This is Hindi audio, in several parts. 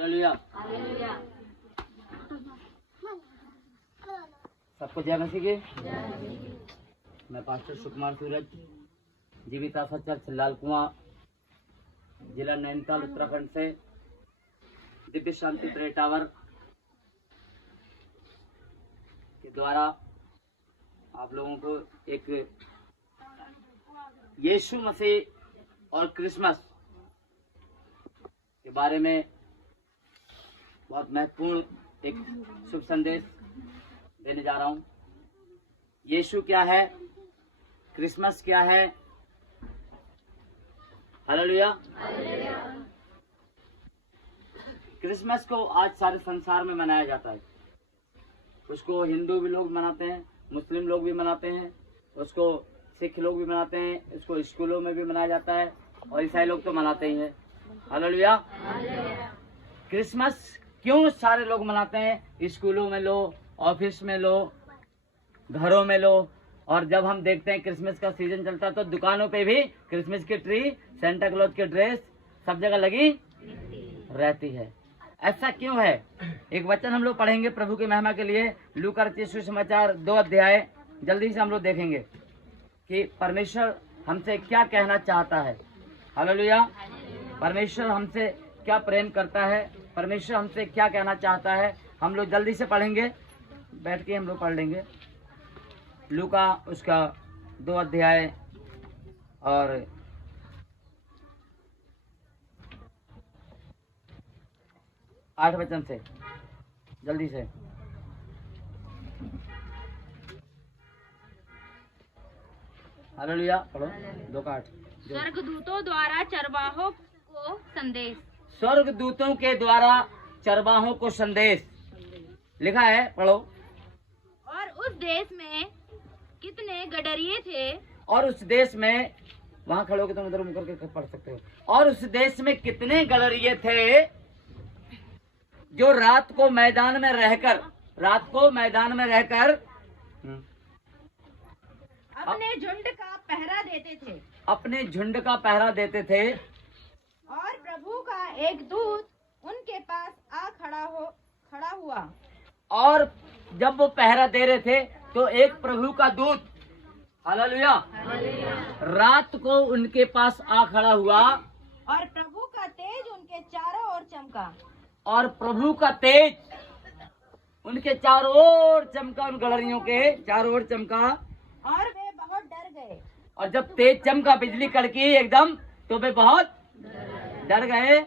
हालेलुया। सबको जय मसीह की। मैं पास्टर सुकुमार सूरज, जीवित आशा चर्च लाल कुआं, जिला नैनीताल, उत्तराखंड से दिव्य शांति प्रेयर टावर के द्वारा आप लोगों को एक यीशु मसीह और क्रिसमस के बारे में बहुत महत्वपूर्ण एक शुभ संदेश देने जा रहा हूं। यीशु क्या है, क्रिसमस क्या है। हालेलुया। क्रिसमस को आज सारे संसार में मनाया जाता है। उसको हिंदू भी लोग मनाते हैं, मुस्लिम लोग भी मनाते हैं, उसको सिख लोग भी मनाते हैं, इसको स्कूलों में भी मनाया जाता है और ईसाई लोग तो मनाते ही हैं। हालेलुया। क्रिसमस क्यों सारे लोग मनाते हैं? स्कूलों में लो, ऑफिस में लो, घरों में लो। और जब हम देखते हैं क्रिसमस का सीजन चलता है तो दुकानों पे भी क्रिसमस की ट्री, सेंटा क्लॉज की ड्रेस सब जगह लगी रहती है। ऐसा क्यों है? एक वचन हम लोग पढ़ेंगे प्रभु की महिमा के लिए। लूका रचित सुसमाचार 2 अध्याय जल्दी से हम लोग देखेंगे कि परमेश्वर हमसे क्या कहना चाहता है। हालेलुया। परमेश्वर हमसे क्या प्रेम करता है, परमेश्वर हमसे क्या कहना चाहता है, हम लोग जल्दी से पढ़ेंगे। बैठ के हम लोग पढ़ लेंगे लूका उसका 2 अध्याय और 8 वचन से जल्दी से। हालेलुया। पढ़ो 2 का 8। स्वर्गदूतों द्वारा चरवाहों को संदेश। स्वर्गदूतों के द्वारा चरवाहों को संदेश लिखा है, पढ़ो। और उस देश में कितने गडरिये थे। और उस देश में, वहां खड़े होकर तुम उधर मुकर के पढ़ सकते हो। और उस देश में कितने गडरिये थे जो रात को मैदान में रहकर अपने झुंड का पहरा देते थे। अपने झुंड का पहरा देते थे। और प्रभु का एक दूत उनके पास आ खड़ा हुआ। और जब वो पहरा दे रहे थे तो एक प्रभु का दूत, हालेलुया, रात को उनके पास आ खड़ा हुआ। और प्रभु का तेज उनके चारों ओर चमका। और प्रभु का तेज उनके चारों ओर चमका, उन गडरियों के चारों ओर चमका। और वे बहुत डर गए। और जब तेज चमका, बिजली कड़की एकदम, तो वे बहुत डर गए।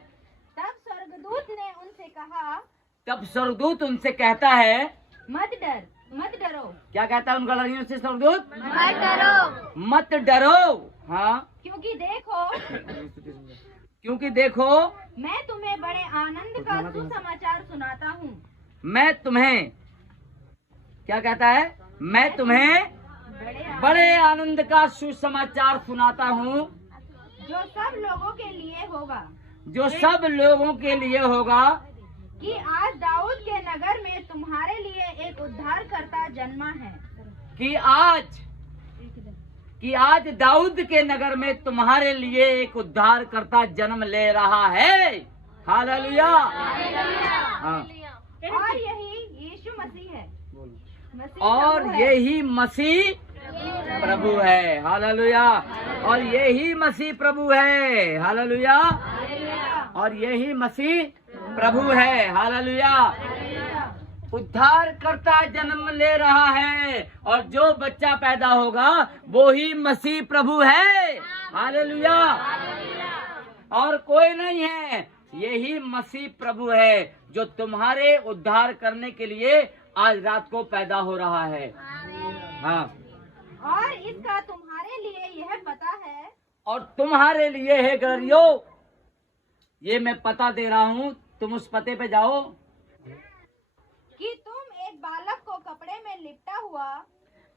तब स्वर्गदूत उनसे कहता है, मत डरो। क्या कहता है उन गडरियों से स्वर्गदूत? मत डरो। हाँ, क्योंकि देखो मैं तुम्हें बड़े आनंद का सुसमाचार सुनाता हूँ। मैं तुम्हें, क्या कहता है? मैं तुम्हें बड़े आनंद का सुसमाचार सुनाता हूँ, जो सब लोगों के लिए होगा, कि आज दाऊद के नगर में तुम्हारे लिए एक उद्धारकर्ता जन्मा है। कि आज दाऊद के नगर में तुम्हारे लिए एक उद्धारकर्ता जन्म ले रहा है। हालेलुया। हाँ। और यही यीशु मसीह है। और यही मसीह प्रभु है। हालेलुया। और यही मसीह प्रभु है। हालेलुया। और यही मसीह प्रभु है। हालेलुया। उद्धारकर्ता जन्म ले रहा है और जो बच्चा पैदा होगा वो ही मसीह प्रभु है। हालेलुया। और कोई नहीं है, यही मसीह प्रभु है जो तुम्हारे उद्धार करने के लिए आज रात को पैदा हो रहा है। हाँ। और इसका तुम्हारे लिए यह पता है। और तुम्हारे लिए है गडरियों, ये मैं पता दे रहा हूँ, तुम उस पते पे जाओ कि तुम एक बालक को कपड़े में लिपटा हुआ।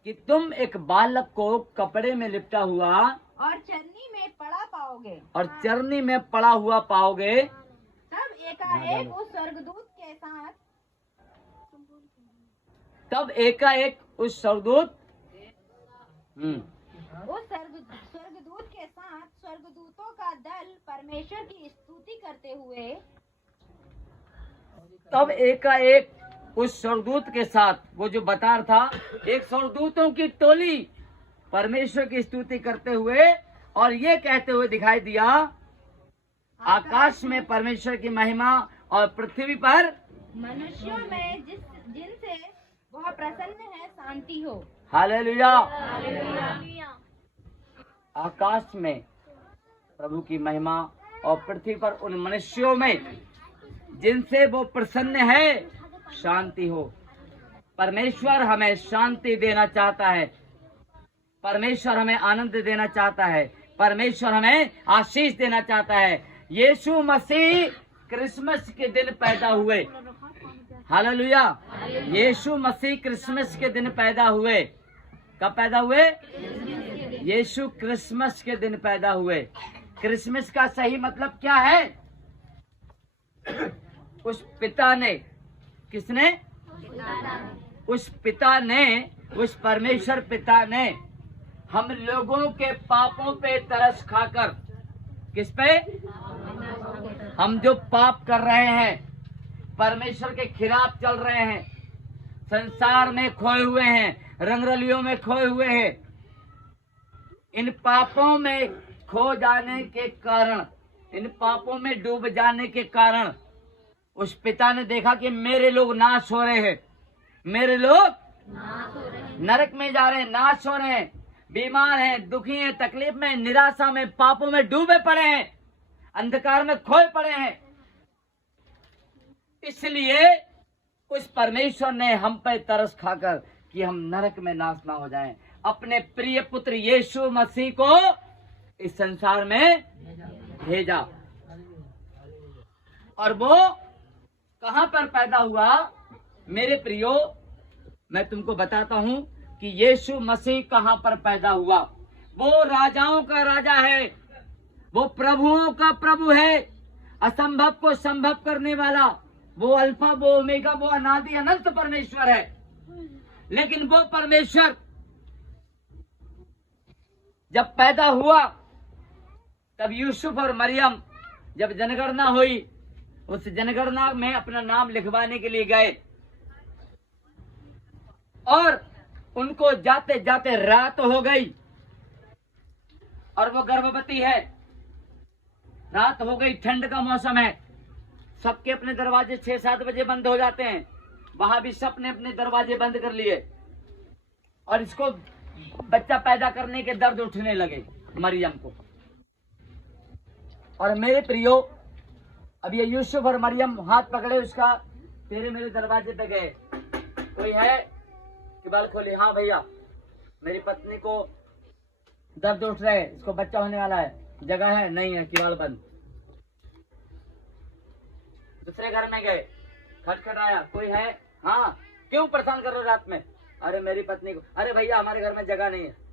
कि तुम एक बालक को कपड़े में लिपटा हुआ और चरनी में पड़ा पाओगे। और चरनी में पड़ा हुआ पाओगे। तब एकाएक उस स्वर्गदूत के साथ स्वर्गदूतों का दल परमेश्वर की स्तुति करते हुए तब एकाएक उस स्वर्गदूत के साथ, वो जो बता रहा था, एक स्वर्गदूतों की टोली परमेश्वर की स्तुति करते हुए और ये कहते हुए दिखाई दिया, आकाश में परमेश्वर की महिमा और पृथ्वी पर मनुष्यों में जिनसे वह प्रसन्न है शांति हो। हालेलुया। आकाश में प्रभु की महिमा और पृथ्वी पर उन मनुष्यों में जिनसे वो प्रसन्न है शांति हो। परमेश्वर हमें शांति देना चाहता है, परमेश्वर हमें आनंद देना चाहता है, परमेश्वर हमें आशीष देना चाहता है। यीशु मसीह क्रिसमस के दिन पैदा हुए। हालेलुया। यीशु मसीह क्रिसमस के दिन पैदा हुए। कब पैदा हुए? यीशु क्रिसमस के दिन पैदा हुए। क्रिसमस का सही मतलब क्या है? उस पिता ने, किसने? उस पिता ने, उस परमेश्वर पिता ने हम लोगों के पापों पे तरस खाकर, किस पे? हम जो पाप कर रहे हैं, परमेश्वर के खिलाफ चल रहे हैं, संसार में खोए हुए हैं, रंगरलियों में खोए हुए हैं, इन पापों में खो जाने के कारण, इन पापों में डूब जाने के कारण उस पिता ने देखा कि मेरे लोग नाश हो रहे हैं, मेरे लोग नरक में जा रहे हैं, नाश हो रहे हैं, बीमार हैं, दुखी हैं, तकलीफ में, निराशा में, पापों में डूबे पड़े हैं, अंधकार में खोए पड़े हैं। इसलिए उस परमेश्वर ने हम पे तरस खाकर कि हम नरक में नाश ना हो जाएं, अपने प्रिय पुत्र यीशु मसीह को इस संसार में भेजा। और वो कहां पर पैदा हुआ? मेरे प्रियो, मैं तुमको बताता हूं कि यीशु मसीह कहां पर पैदा हुआ। वो राजाओं का राजा है, वो प्रभुओं का प्रभु है, असंभव को संभव करने वाला, वो अल्फा, वो ओमेगा, वो अनादि अनंत परमेश्वर है। लेकिन वो परमेश्वर जब पैदा हुआ, तब यूसुफ और मरियम जब जनगणना हुई, उस जनगणना में अपना नाम लिखवाने के लिए गए और उनको जाते जाते रात हो गई और वो गर्भवती है। रात हो गई, ठंड का मौसम है, सबके अपने दरवाजे 6-7 बजे बंद हो जाते हैं। वहां भी सबने अपने दरवाजे बंद कर लिए और इसको बच्चा पैदा करने के दर्द उठने लगे मरियम को। और मेरे प्रियो, अब ये यूसुफ और मरियम हाथ पकड़े उसका, तेरे मेरे दरवाजे पे गए, कोई है कि बाल खोले? हाँ भैया, मेरी पत्नी को दर्द उठ रहे, इसको बच्चा होने वाला है, जगह है? नहीं है, किवाड़ बंद। दूसरे घर में गए, खटखटाया, कोई है? हाँ, क्यों परेशान कर रहे हो रात में? अरे मेरी पत्नी को, अरे भैया हमारे घर में जगह नहीं है।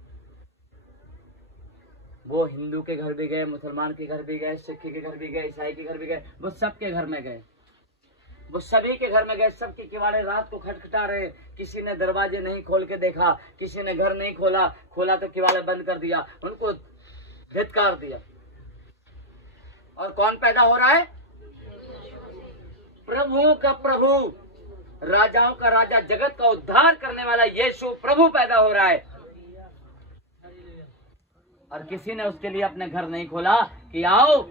वो हिंदू के घर भी गए, मुसलमान के घर भी गए, सिख के घर भी गए, ईसाई के घर भी गए, वो सबके घर में गए, वो सभी के घर में गए। सबके किवाड़े रात को खटखटा रहे, किसी ने दरवाजे नहीं खोल के देखा, किसी ने घर नहीं खोला, खोला तो किवाड़े बंद कर दिया, उनको धिक्कार दिया। और कौन पैदा हो रहा है? प्रभुओं का प्रभु, राजाओं का राजा, जगत का उद्धार करने वाला यीशु प्रभु पैदा हो रहा है। और किसी ने उसके लिए अपने घर नहीं खोला कि आओ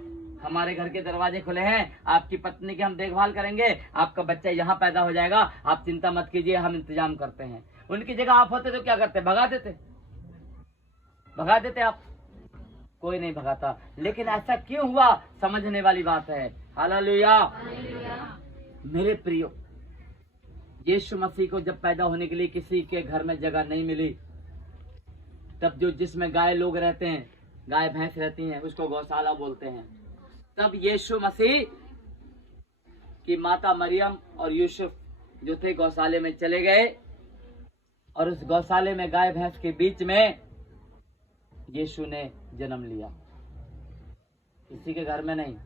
हमारे घर के दरवाजे खुले हैं, आपकी पत्नी की हम देखभाल करेंगे, आपका बच्चा यहाँ पैदा हो जाएगा, आप चिंता मत कीजिए, हम इंतजाम करते हैं। उनकी जगह आप होते तो क्या करते? भगा देते, भगा देते आप? कोई नहीं भगाता। लेकिन ऐसा क्यों हुआ? समझने वाली बात है। हालेलुया। मेरे प्रियो, यीशु मसीह को जब पैदा होने के लिए किसी के घर में जगह नहीं मिली, तब जो जिसमें गाय लोग रहते हैं, गाय भैंस रहती हैं, उसको गौशाला बोलते हैं। तब यीशु मसीह की माता मरियम और यूसुफ जो थे गौशाले में चले गए और उस गौशाले में गाय भैंस के बीच में यीशु ने जन्म लिया। किसी के घर में नहीं,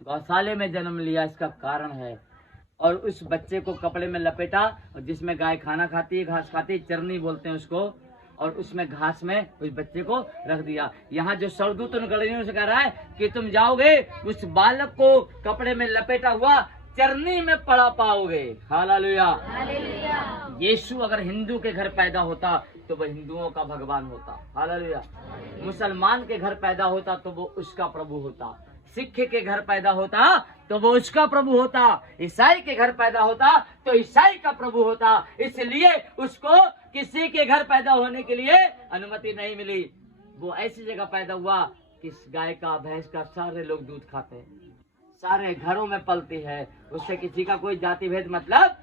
गौशाले में जन्म लिया। इसका कारण है, और उस बच्चे को कपड़े में लपेटा, और जिसमें गाय खाना खाती है, घास खाती है, चरनी बोलते हैं उसको, और उसमें घास में उस बच्चे को रख दिया। यहाँ जो स्वर्गदूत उन गड़ियों से कह रहा है कि तुम जाओगे, उस बालक को कपड़े में लपेटा हुआ चरनी में पड़ा पाओगे। हालेलुया। हालेलुया। यीशु अगर हिंदू के घर पैदा होता तो वो हिंदुओं का भगवान होता। हालेलुया। मुसलमान के घर पैदा होता तो वो उसका प्रभु होता। सिख के घर पैदा होता तो वो उसका प्रभु होता। ईसाई के घर पैदा होता तो ईसाई का प्रभु होता। इसलिए उसको किसी के घर पैदा होने के लिए अनुमति नहीं मिली। वो ऐसी जगह पैदा हुआ कि गाय का भैंस का सारे लोग दूध खाते हैं, सारे घरों में पलती है, उससे किसी का कोई जाति भेद मतलब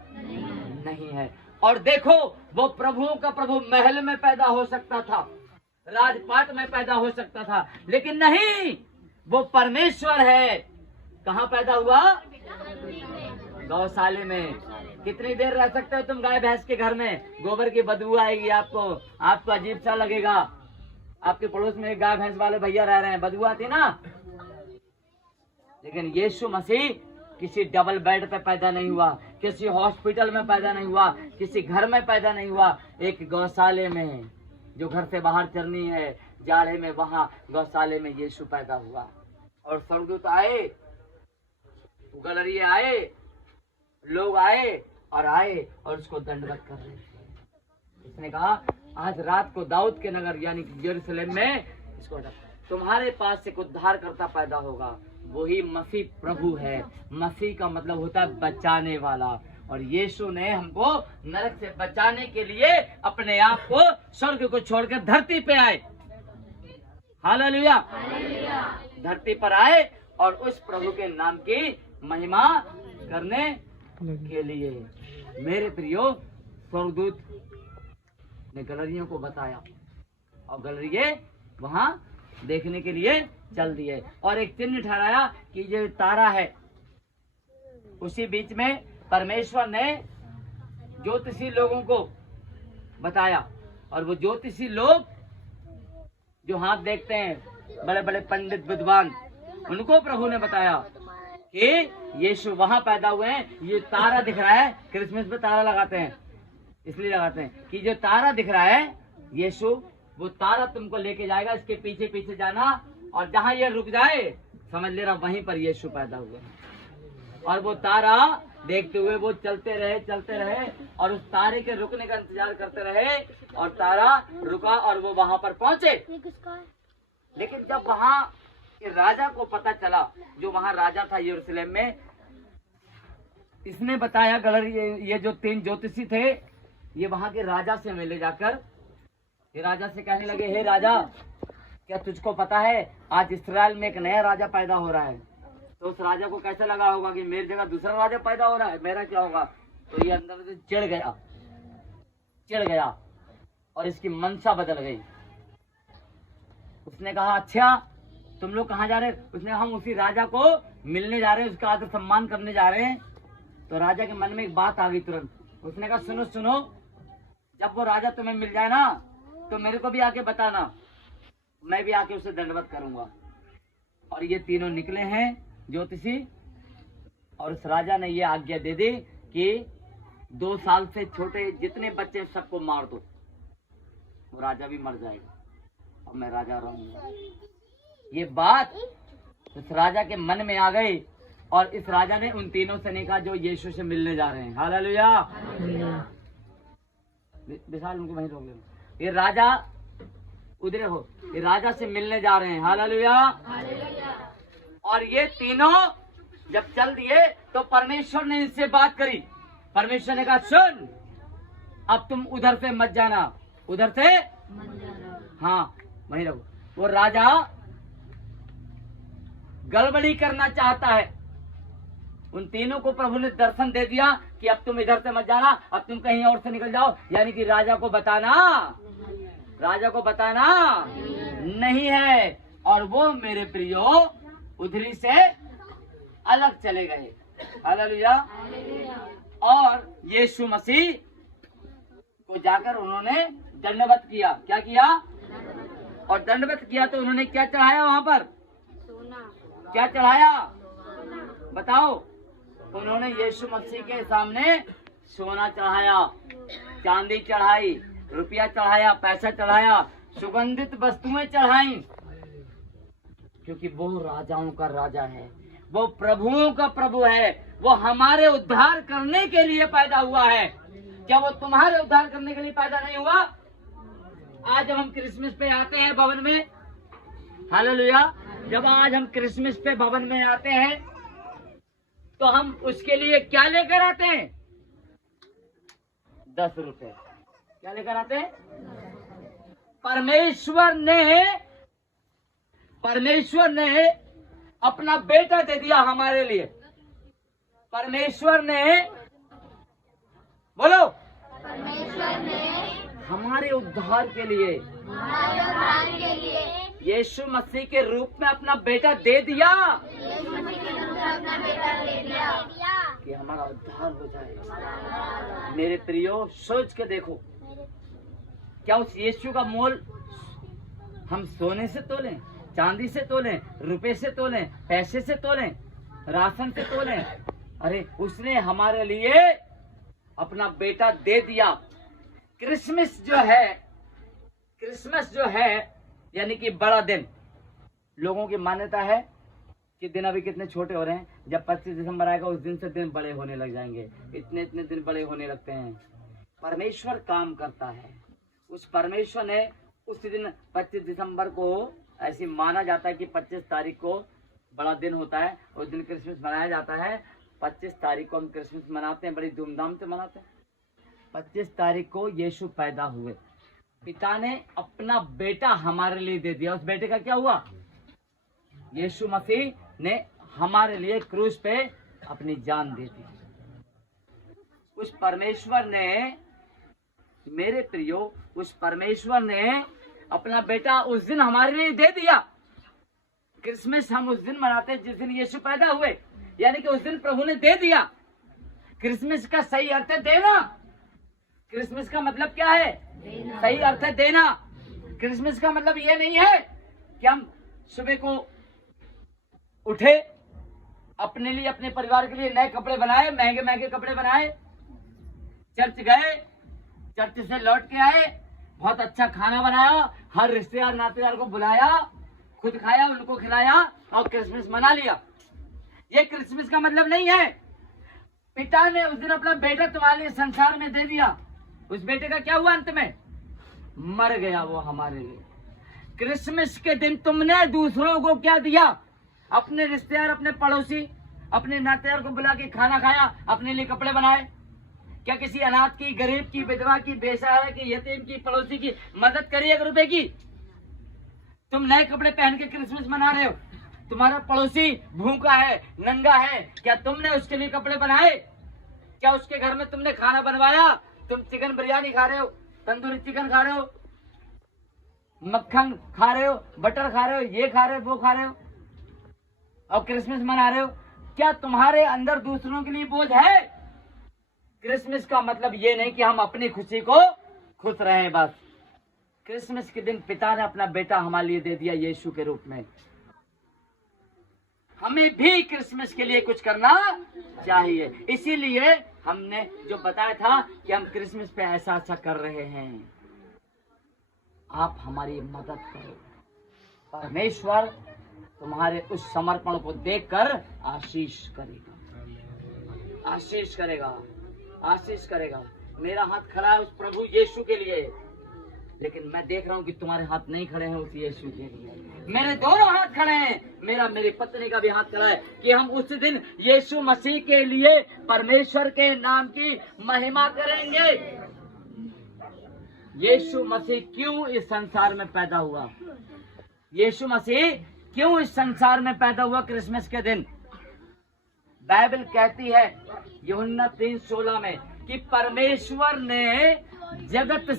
नहीं है। और देखो वो प्रभुओं का प्रभु महल में पैदा हो सकता था, राजपाट में पैदा हो सकता था, लेकिन नहीं, वो परमेश्वर है। कहाँ पैदा हुआ? गौशाले में। कितनी देर रह सकते हो तुम गाय भैंस के घर में? गोबर की बदबू आएगी आपको अजीब सा लगेगा। आपके पड़ोस में एक गाय भैंस वाले भैया रह रहे हैं, बदबू आती ना। लेकिन यीशु मसीह किसी डबल बेड पे पैदा नहीं हुआ, किसी हॉस्पिटल में पैदा नहीं हुआ, किसी घर में पैदा नहीं हुआ, एक गौशाले में, जो घर से बाहर चरनी है जाड़े में, वहां गौशाले में यीशु पैदा हुआ। और स्वर्गदूत आए, गलरिये आए, लोग आए और उसको दंडवत कर रहे थे। उसने कहा आज रात को दाऊद के नगर यानी कि यरूशलेम में इसको तुम्हारे पास एक उद्धारकर्ता पैदा होगा, वही मसीह प्रभु है। मसीह का मतलब होता है बचाने वाला। और यीशु ने हमको नरक से बचाने के लिए अपने आप को स्वर्ग को छोड़कर धरती पे आए। हालेलुया। धरती पर आए और उस प्रभु के नाम की महिमा करने के लिए। मेरे प्रियो, स्वर्गदूत ने गलरियों को बताया और गलरिये वहां देखने के लिए चल दिए और एक चिन्ह ठहराया कि ये तारा है। उसी बीच में परमेश्वर ने ज्योतिषी लोगों को बताया, और वो ज्योतिषी लोग जो हाथ देखते हैं, बड़े बड़े पंडित विद्वान, उनको प्रभु ने बताया कि यीशु वहां पैदा हुए हैं। ये तारा दिख रहा है, क्रिसमस पे तारा लगाते हैं, इसलिए लगाते हैं कि जो तारा दिख रहा है यीशु, वो तारा तुमको लेके जाएगा, इसके पीछे पीछे जाना, और जहां ये रुक जाए समझ लेना वहीं पर यीशु पैदा हुए। और वो तारा देखते हुए वो चलते रहे और उस तारे के रुकने का इंतजार करते रहे, और तारा रुका और वो वहां पर पहुंचे। लेकिन जब वहां के राजा को पता चला, जो वहां राजा था यरूशलेम में, इसने बताया ये जो 3 ज्योतिषी थे, ये वहां के राजा से मिले जाकर ये राजा से कहने लगे, हे राजा, क्या तुझको पता है आज इस्राएल में एक नया राजा पैदा हो रहा है? तो उस राजा को कैसा लगा होगा कि मेरी जगह दूसरा राजा पैदा हो रहा है, मेरा क्या होगा? तो ये अंदर से चिढ़ गया और इसकी मनसा बदल गई। उसने कहा, अच्छा तुम लोग कहाँ जा रहे? उसने, हम उसी राजा को मिलने जा रहे हैं, उसका आदर सम्मान करने जा रहे हैं। तो राजा के मन में एक बात आ गई तुरंत। उसने कहा, सुनो, जब वो राजा तुम्हें मिल जाए ना तो मेरे को भी आके बताना, मैं भी आके उसे दंडवत करूंगा। और ये तीनों निकले हैं ज्योतिषी, और उस राजा ने ये आज्ञा दे दी कि 2 साल से छोटे जितने बच्चे सबको मार दो। वो राजा भी मर जाएगा और मैं राजा रहूंगा। ये बात उस राजा के मन में आ गई, और इस राजा ने उन तीनों से नहीं कहा जो यीशु से मिलने जा रहे हैं। हालेलुया। विशाल उनको वहीं रोक लेना। ये राजा उधर हो, ये राजा से मिलने जा रहे हैं। हालेलुया। और ये तीनों जब चल दिए तो परमेश्वर ने इनसे बात करी। परमेश्वर ने कहा, सुन, अब तुम उधर से मत जाना, उधर से हाँ वहीं रहो। वो राजा गड़बड़ी करना चाहता है। उन तीनों को प्रभु ने दर्शन दे दिया कि अब तुम इधर से मत जाना, अब तुम कहीं और से निकल जाओ, यानी कि राजा को बताना नहीं है। और वो मेरे प्रियो उधरी से अलग चले गए। हालेलुया। और यीशु मसीह को जाकर उन्होंने दंडवत किया। क्या किया? और दंडवत किया तो उन्होंने क्या चढ़ाया वहां पर? क्या चढ़ाया बताओ? उन्होंने यीशु मसीह के सामने सोना चढ़ाया, चांदी चढ़ाई, रुपया चढ़ाया, पैसा चढ़ाया, सुगंधित वस्तुएं चढ़ाई, क्योंकि वो राजाओं का राजा है, वो प्रभुओं का प्रभु है, वो हमारे उद्धार करने के लिए पैदा हुआ है। क्या वो तुम्हारे उद्धार करने के लिए पैदा नहीं हुआ? आज जब हम क्रिसमस पे आते हैं भवन में, हालेलुया, जब आज हम क्रिसमस पे भवन में आते हैं तो हम उसके लिए क्या लेकर आते हैं? 10 रुपए। क्या लेकर आते हैं? परमेश्वर ने अपना बेटा दे दिया हमारे लिए। परमेश्वर ने, बोलो, हमारे उद्धार के लिए यीशु मसीह के रूप में अपना बेटा दे दिया कि हमारा उद्धार हो जाए। मेरे प्रियो, सोच के देखो, क्या उस यीशु का मोल हम सोने से तोलें, चांदी से तोलें, रुपए से तोलें, पैसे से तोलें, राशन से तोलें? अरे उसने हमारे लिए अपना बेटा दे दिया। क्रिसमस जो है यानी कि बड़ा दिन, लोगों की मान्यता है कि दिन अभी कितने छोटे हो रहे हैं, जब 25 दिसंबर आएगा उस दिन से दिन बड़े होने लग जाएंगे, इतने दिन बड़े होने लगते हैं। परमेश्वर काम करता है। उस परमेश्वर ने उस दिन 25 दिसंबर को ऐसी माना जाता है कि 25 तारीख को बड़ा दिन होता है, उस दिन क्रिसमस मनाया जाता है। 25 तारीख को हम क्रिसमस मनाते हैं, बड़ी धूमधाम से मनाते हैं। 25 तारीख को यीशु पैदा हुए, पिता ने अपना बेटा हमारे लिए दे दिया। उस बेटे का क्या हुआ? यीशु मसीह ने हमारे लिए क्रूस पे अपनी जान दे दी। उस परमेश्वर ने, मेरे प्रियो, उस परमेश्वर ने अपना बेटा उस दिन हमारे लिए दे दिया। क्रिसमस हम उस दिन मनाते हैं जिस दिन यीशु पैदा हुए, यानी कि उस दिन प्रभु ने दे दिया। क्रिसमस का सही अर्थ है देना। क्रिसमस का मतलब क्या है? सही अर्थ है देना। क्रिसमस का मतलब ये नहीं है कि हम सुबह को उठे, अपने लिए, अपने परिवार के लिए नए कपड़े बनाए, महंगे महंगे कपड़े बनाए, चर्च गए, चर्च से लौट के आए, बहुत अच्छा खाना बनाया, हर रिश्तेदार नातेदार को बुलाया, खुद खाया, उनको खिलाया और क्रिसमस मना लिया। ये क्रिसमस का मतलब नहीं है। पिता ने उस दिन अपना बेटा तुम्हारे लिए संसार में दे दिया। उस बेटे का क्या हुआ? अंत में मर गया वो हमारे लिए। क्रिसमस के दिन तुमने दूसरों को क्या दिया? अपने रिश्तेदार, अपने पड़ोसी, अपने नातेदार को बुला के खाना खाया, अपने लिए कपड़े बनाए। क्या किसी अनाथ की, गरीब की, विधवा की, बेसहारा की, यतीम की, पड़ोसी की मदद करी 1 रुपए की? तुम नए कपड़े पहन के क्रिसमस मना रहे हो, तुम्हारा पड़ोसी भूखा है, नंगा है, क्या तुमने उसके लिए कपड़े बनाए? क्या उसके घर में तुमने खाना बनवाया? तुम चिकन बिरयानी खा रहे हो, तंदूरी चिकन खा रहे हो, मक्खन खा रहे हो, बटर खा रहे हो, ये खा रहे हो, वो खा रहे हो और क्रिसमस मना रहे हो। क्या तुम्हारे अंदर दूसरों के लिए बोझ है? क्रिसमस का मतलब ये नहीं कि हम अपनी खुशी को खुश रहें बस। क्रिसमस के दिन पिता ने अपना बेटा हमारे लिए दे दिया यीशु के रूप में। हमें भी क्रिसमस के लिए कुछ करना चाहिए। इसीलिए हमने जो बताया था कि हम क्रिसमस पे ऐसा ऐसा कर रहे हैं, आप हमारी मदद करो। परमेश्वर तुम्हारे उस समर्पण को देखकर आशीष करेगा, आशीष करेगा, आशीष करेगा। मेरा हाथ खड़ा है उस प्रभु यीशु के लिए, लेकिन मैं देख रहा हूँ कि तुम्हारे हाथ नहीं खड़े हैं उस यीशु के लिए। मेरे दोनों हाथ खड़े हैं, मेरी पत्नी का भी हाथ खड़ा है कि हम उस दिन यीशु मसीह के लिए परमेश्वर के नाम की महिमा करेंगे। यीशु मसीह क्यों इस संसार में पैदा हुआ? यीशु मसीह क्यों इस संसार में पैदा हुआ क्रिसमस के दिन? बाइबल कहती है यूहन्ना 3:16 में कि परमेश्वर ने जगत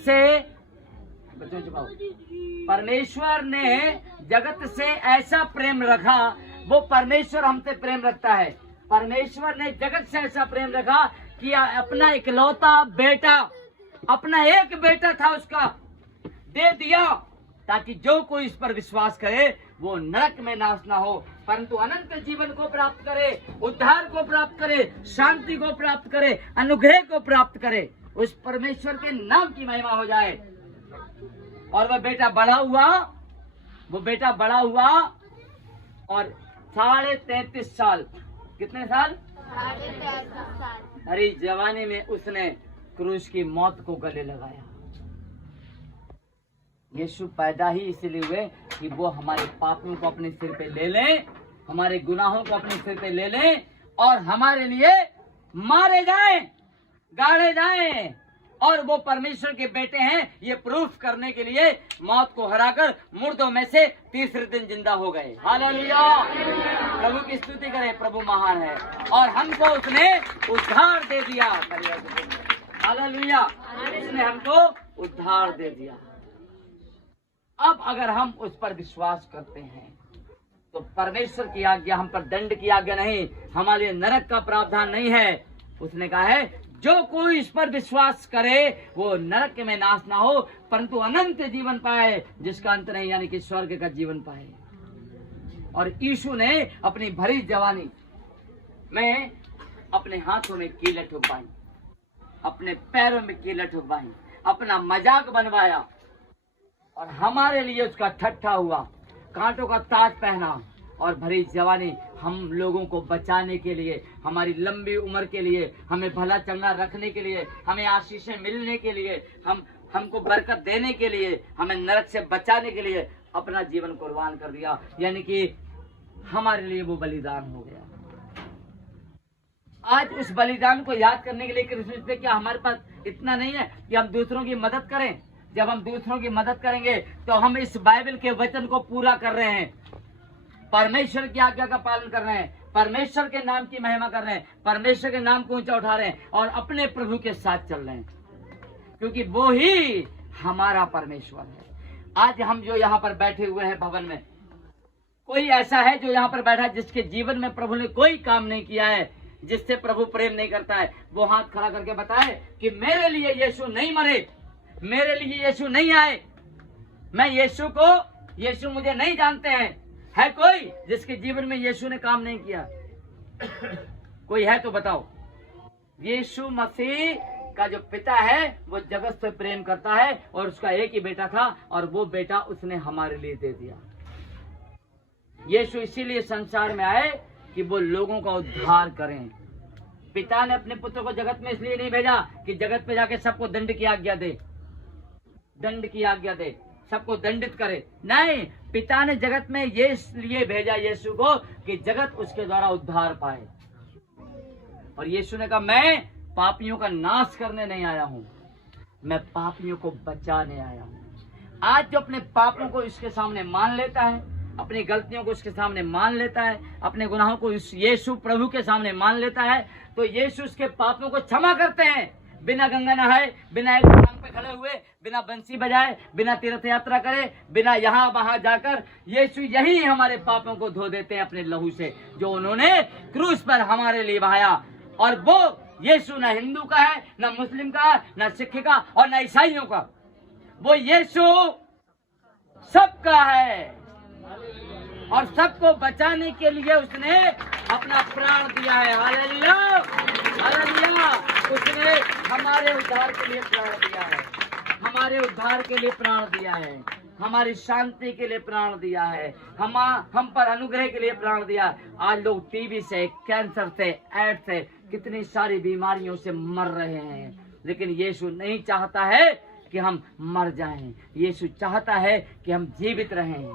से ऐसा प्रेम रखा। वो परमेश्वर हमसे प्रेम रखता है। परमेश्वर ने जगत से ऐसा प्रेम रखा कि अपना इकलौता बेटा, अपना एक बेटा था उसका, दे दिया ताकि जो कोई इस पर विश्वास करे वो नरक में नाश ना हो, परंतु अनंत जीवन को प्राप्त करे, उद्धार को प्राप्त करे, शांति को प्राप्त करे, अनुग्रह को प्राप्त करे। उस परमेश्वर के नाम की महिमा हो जाए। और वह बेटा बड़ा हुआ, और 33.5 साल। कितने साल? हरी जवानी में उसने क्रूस की मौत को गले लगाया। यीशु पैदा ही इसलिए हुए कि वो हमारे पापों को अपने सिर पे ले लें, हमारे गुनाहों को अपने सिर पे ले लें और हमारे लिए मारे जाएं, गाड़े जाएं। और वो परमेश्वर के बेटे हैं, ये प्रूफ करने के लिए मौत को हराकर मुर्दों में से तीसरे दिन जिंदा हो गए। हालेलुया, प्रभु की स्तुति करें, प्रभु महान है और हमको उसने उद्धार दे दिया। हालेलुया, उसने हमको उद्धार दे दिया। अब अगर हम उस पर विश्वास करते हैं तो परमेश्वर की आज्ञा हम पर दंड की आज्ञा नहीं, हमारे लिए नरक का प्रावधान नहीं है। उसने कहा है जो कोई इस पर विश्वास करे वो नरक में नाश ना हो परंतु अनंत जीवन पाए, जिसका अंत नहीं, यानी कि स्वर्ग का जीवन पाए। और यीशु ने अपनी भरी जवानी में अपने हाथों में कीलें ठुकवाई, अपने पैरों में कीलें ठुकवाई, अपना मजाक बनवाया और हमारे लिए उसका ठट्ठा हुआ, कांटों का ताज पहना और भरी जवानी हम लोगों को बचाने के लिए, हमारी लंबी उम्र के लिए, हमें भला चंगा रखने के लिए, हमें आशीषें मिलने के लिए, हमको बरकत देने के लिए, हमें नरक से बचाने के लिए अपना जीवन कुर्बान कर दिया। यानी कि हमारे लिए वो बलिदान हो गया। आज उस बलिदान को याद करने के लिए क्रिसमस पे क्या हमारे पास इतना नहीं है कि हम दूसरों की मदद करें? जब हम दूसरों की मदद करेंगे तो हम इस बाइबल के वचन को पूरा कर रहे हैं, परमेश्वर की आज्ञा का पालन कर रहे हैं, परमेश्वर के नाम की महिमा कर रहे हैं, परमेश्वर के नाम को ऊंचा उठा रहे हैं और अपने प्रभु के साथ चल रहे हैं, क्योंकि वो ही हमारा परमेश्वर है। आज हम जो यहाँ पर बैठे हुए हैं भवन में, कोई ऐसा है जो यहाँ पर बैठा है जिसके जीवन में प्रभु ने कोई काम नहीं किया है, जिससे प्रभु प्रेम नहीं करता है? वो हाथ खड़ा करके बताए कि मेरे लिए यीशु नहीं मरे, मेरे लिए यीशु नहीं आए, मैं यीशु मुझे नहीं जानते हैं। है कोई जिसके जीवन में यीशु ने काम नहीं किया? कोई है तो बताओ। यीशु मसीह का जो पिता है वो जगत से प्रेम करता है और उसका एक ही बेटा था और वो बेटा उसने हमारे लिए दे दिया। यीशु इसीलिए संसार में आए कि वो लोगों का उद्धार करें। पिता ने अपने पुत्र को जगत में इसलिए नहीं भेजा कि जगत पे जाके सबको दंड की आज्ञा दे, सबको दंडित करे। नहीं, पिता ने जगत में ये इसलिए भेजा यीशु को कि जगत उसके द्वारा उद्धार पाए। और यीशु ने कहा मैं पापियों का नाश करने नहीं आया हूँ, मैं पापियों को बचाने आया हूँ। आज जो अपने पापों को इसके सामने मान लेता है, अपनी गलतियों को इसके सामने मान लेता है, अपने गुनाहों को इस यीशु प्रभु के सामने मान लेता है, तो यीशु उसके पापों को क्षमा करते हैं। बिना गंगा नहाए, बिना एक टांग पे खड़े हुए, बिना बंसी बजाए, बिना तीर्थ यात्रा करे, बिना यहाँ वहां जाकर यीशु यही हमारे पापों को धो देते हैं अपने लहू से, जो उन्होंने क्रूस पर हमारे लिए बहाया। और वो यीशु न हिंदू का है, न मुस्लिम का, न सिख का और न ईसाइयों का, वो यीशु सबका है और सबको बचाने के लिए उसने अपना प्राण दिया है। Hallelujah, hallelujah. उसने हमारे उद्धार के लिए प्राण दिया है, हमारे उद्धार के लिए प्राण दिया है, हमारी शांति के लिए प्राण दिया है, हम पर अनुग्रह के लिए प्राण दिया। आज लोग टीबी से, कैंसर से, एड्स से, कितनी सारी बीमारियों से मर रहे हैं, लेकिन यीशु नहीं चाहता है कि हम मर जाएं। यीशु चाहता है कि हम जीवित रहें।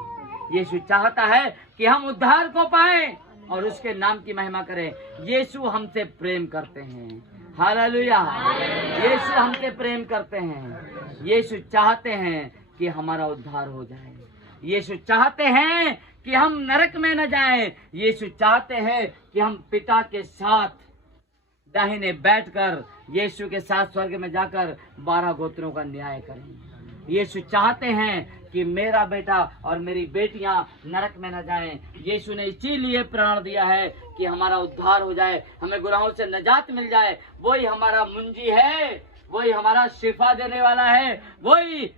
यीशु चाहता है कि हम उद्धार को पाएं और उसके नाम की महिमा करें। यीशु हमसे प्रेम करते हैं। हालेलुया। यीशु हमसे प्रेम करते हैं। यीशु चाहते हैं कि हमारा उद्धार हो जाए। यीशु चाहते हैं कि हम नरक में न जाएं। यीशु चाहते हैं कि हम पिता के साथ दाहिने बैठकर यीशु के साथ स्वर्ग में जाकर 12 गोत्रों का न्याय करें। यीशु चाहते हैं कि मेरा बेटा और मेरी बेटियां नरक में न जाएं। यीशु ने इसीलिए प्राण दिया है कि हमारा उद्धार हो जाए, हमें गुनाहों से निजात मिल जाए। वही हमारा मुंजी है, वही हमारा शिफा देने वाला है, वही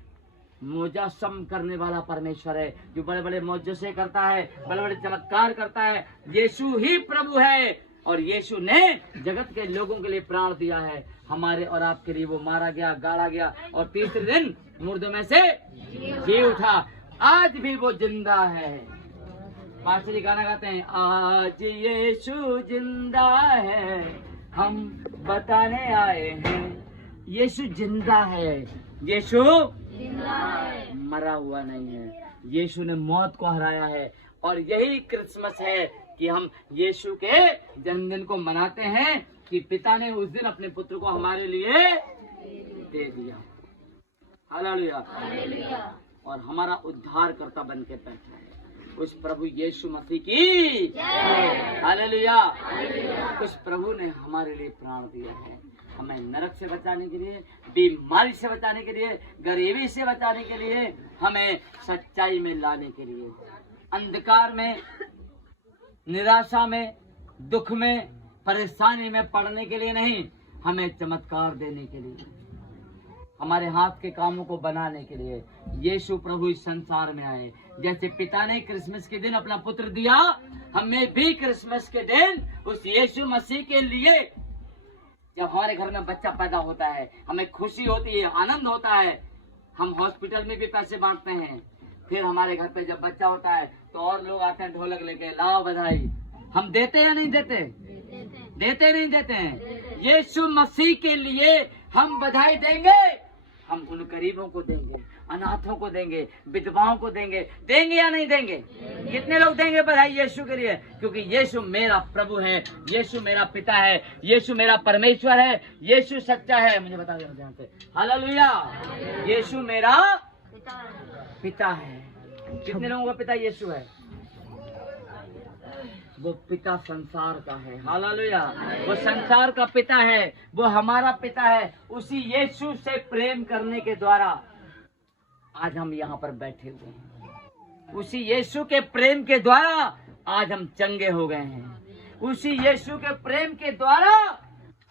मुजस्सम करने वाला परमेश्वर है, जो बड़े बड़े मौजूसे करता है, बड़े बड़े चमत्कार करता है। यीशु ही प्रभु है और यीशु ने जगत के लोगों के लिए प्राण दिया है। हमारे और आपके लिए वो मारा गया, गाड़ा गया और तीसरे दिन मुर्दों में से जी उठा। आज भी वो जिंदा है पास्टर जी गाना गाते हैं, आज यीशु जिंदा है, हम बताने आए हैं। यीशु जिंदा है, यीशु मरा हुआ नहीं है। यीशु ने मौत को हराया है, और यही क्रिसमस है कि हम यीशु के जन्मदिन को मनाते हैं कि पिता ने उस दिन अपने पुत्र को हमारे लिए दे दिया। हालेलुया। और हमारा उद्धारकर्ता बन के बैठा है। उस प्रभु यीशु मसीह की हालेलुया। उस प्रभु ने हमारे लिए प्राण दिया है, हमें नरक से बचाने के लिए, बीमारी से बचाने के लिए, गरीबी से बचाने के लिए, हमें सच्चाई में लाने के लिए, अंधकार में, निराशा में, दुख में, परेशानी में पड़ने के लिए नहीं, हमें चमत्कार देने के लिए, हमारे हाथ के कामों को बनाने के लिए यीशु प्रभु इस संसार में आए। जैसे पिता ने क्रिसमस के दिन अपना पुत्र दिया, हमें भी क्रिसमस के दिन उस यीशु मसीह के लिए, जब हमारे घर में बच्चा पैदा होता है हमें खुशी होती है, आनंद होता है। हम हॉस्पिटल में भी पैसे बांटते हैं। फिर हमारे घर पे जब बच्चा होता है तो और लोग आते हैं ढोलक लेके, लाओ बधाई। हम देते या नहीं देते? देते नहीं देते हैं? यीशु मसीह के लिए हम बधाई देंगे। हम उन गरीबों को देंगे, अनाथों को देंगे, विधवाओं को देंगे। देंगे या नहीं देंगे? कितने लोग देंगे बधाई यीशु के लिए? क्योंकि यीशु मेरा प्रभु है, यीशु मेरा पिता है, यीशु मेरा परमेश्वर है, यीशु सच्चा है। मुझे बता देना ध्यान से, हालेलुया। यीशु मेरा पिता है। कितने लोगों का पिता यीशु है? वो पिता संसार का है। हालेलुया। वो संसार का पिता है, वो हमारा पिता है। उसी यीशु से प्रेम करने के द्वारा आज हम यहाँ पर बैठे हुए हैं। उसी यीशु के प्रेम के द्वारा आज हम चंगे हो गए हैं। उसी यीशु के प्रेम के द्वारा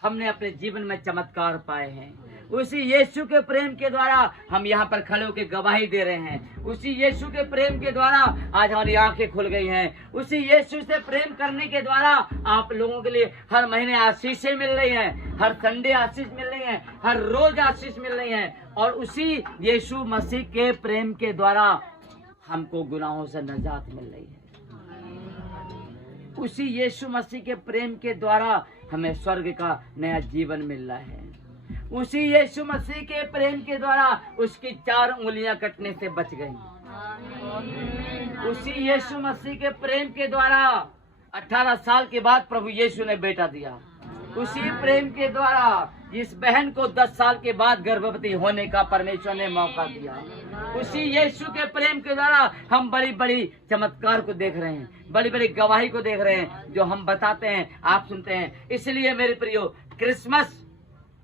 हमने अपने जीवन में चमत्कार पाए हैं। उसी यीशु के प्रेम के द्वारा हम यहाँ पर खड़े होकर गवाही दे रहे हैं। उसी यीशु के प्रेम के द्वारा आज हमारी आंखें खुल गई हैं। उसी यीशु से प्रेम करने के द्वारा आप लोगों के लिए हर महीने आशीषें मिल रही हैं, हर संडे आशीष मिल रही है, हर रोज आशीष मिल रही है। और उसी यीशु मसीह के प्रेम के द्वारा हमको गुनाहों से निजात मिल रही है। उसी यीशु मसीह के प्रेम के द्वारा हमें स्वर्ग का नया जीवन मिल रहा है। उसी यीशु मसीह के प्रेम के द्वारा उसकी 4 उंगलियां कटने से बच गई। उसी यीशु मसीह के प्रेम के द्वारा 18 साल के बाद प्रभु यीशु ने बेटा दिया। उसी प्रेम के द्वारा इस बहन को 10 साल के बाद गर्भवती होने का परमेश्वर ने मौका दिया। उसी यीशु के प्रेम के द्वारा हम बड़ी बड़ी चमत्कार को देख रहे हैं, बड़ी बड़ी गवाही को देख रहे हैं, जो हम बताते हैं, आप सुनते हैं। इसलिए मेरे प्रियो, क्रिसमस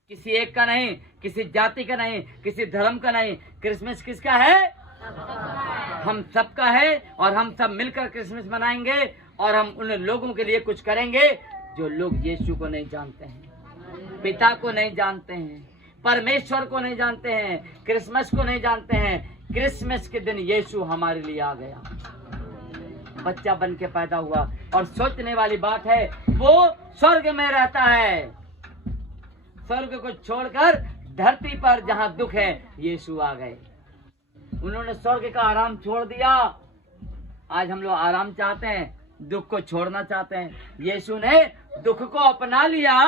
किसी एक का नहीं, किसी जाति का नहीं, किसी धर्म का नहीं। क्रिसमस किसका है? हम सबका है। और हम सब मिलकर क्रिसमस मनाएंगे और हम उन लोगों के लिए कुछ करेंगे जो लोग यीशु को नहीं जानते हैं, पिता को नहीं जानते हैं, परमेश्वर को नहीं जानते हैं, क्रिसमस को नहीं जानते हैं। क्रिसमस के दिन यीशु हमारे लिए आ गया, बच्चा बन के पैदा हुआ। और सोचने वाली बात है, वो स्वर्ग में रहता है। स्वर्ग को छोड़कर धरती पर जहां दुख है, यीशु आ गए। उन्होंने स्वर्ग का आराम छोड़ दिया। आज हम लोग आराम चाहते हैं, दुख को छोड़ना चाहते हैं। यीशु ने दुख को अपना लिया,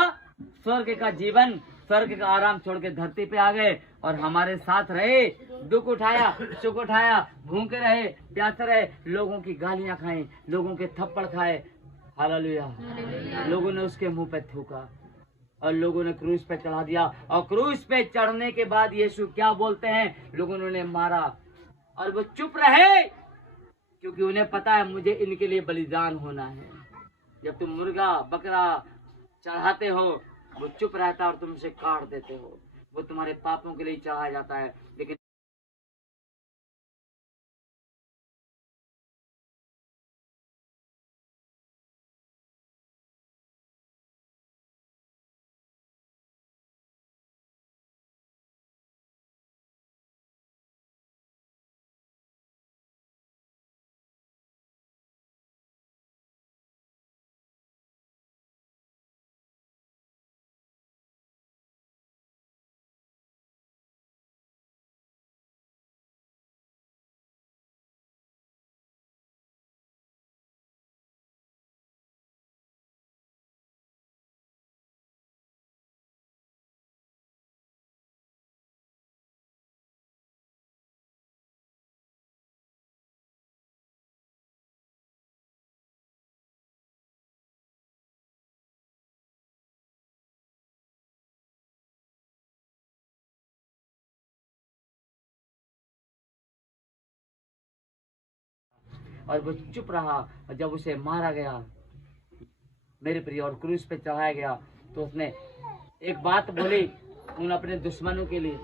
स्वर्ग का जीवन, स्वर्ग का आराम छोड़ के धरती पे आ गए और हमारे साथ रहे। दुख उठाया, सुख उठाया, भूखे रहे, प्यासे रहे, लोगों की गालियां खाई, लोगों के थप्पड़ खाए। हालेलुया। लोगों ने उसके मुंह पे थूका और लोगों ने क्रूस पे चढ़ा दिया। और क्रूस पे चढ़ने के बाद यीशु क्या बोलते हैं? लोगों ने मारा और वो चुप रहे, क्योंकि उन्हें पता है मुझे इनके लिए बलिदान होना है। जब तुम मुर्गा बकरा चढ़ाते हो, वो चुप रहता है और तुम उसे काट देते हो। वो तुम्हारे पापों के लिए चढ़ाया जाता है, लेकिन और वो चुप रहा। और जब उसे मारा गया मेरे प्रिय और क्रूस पे चढ़ाया गया, तो उसने एक बात बोली उन अपने दुश्मनों के लिए,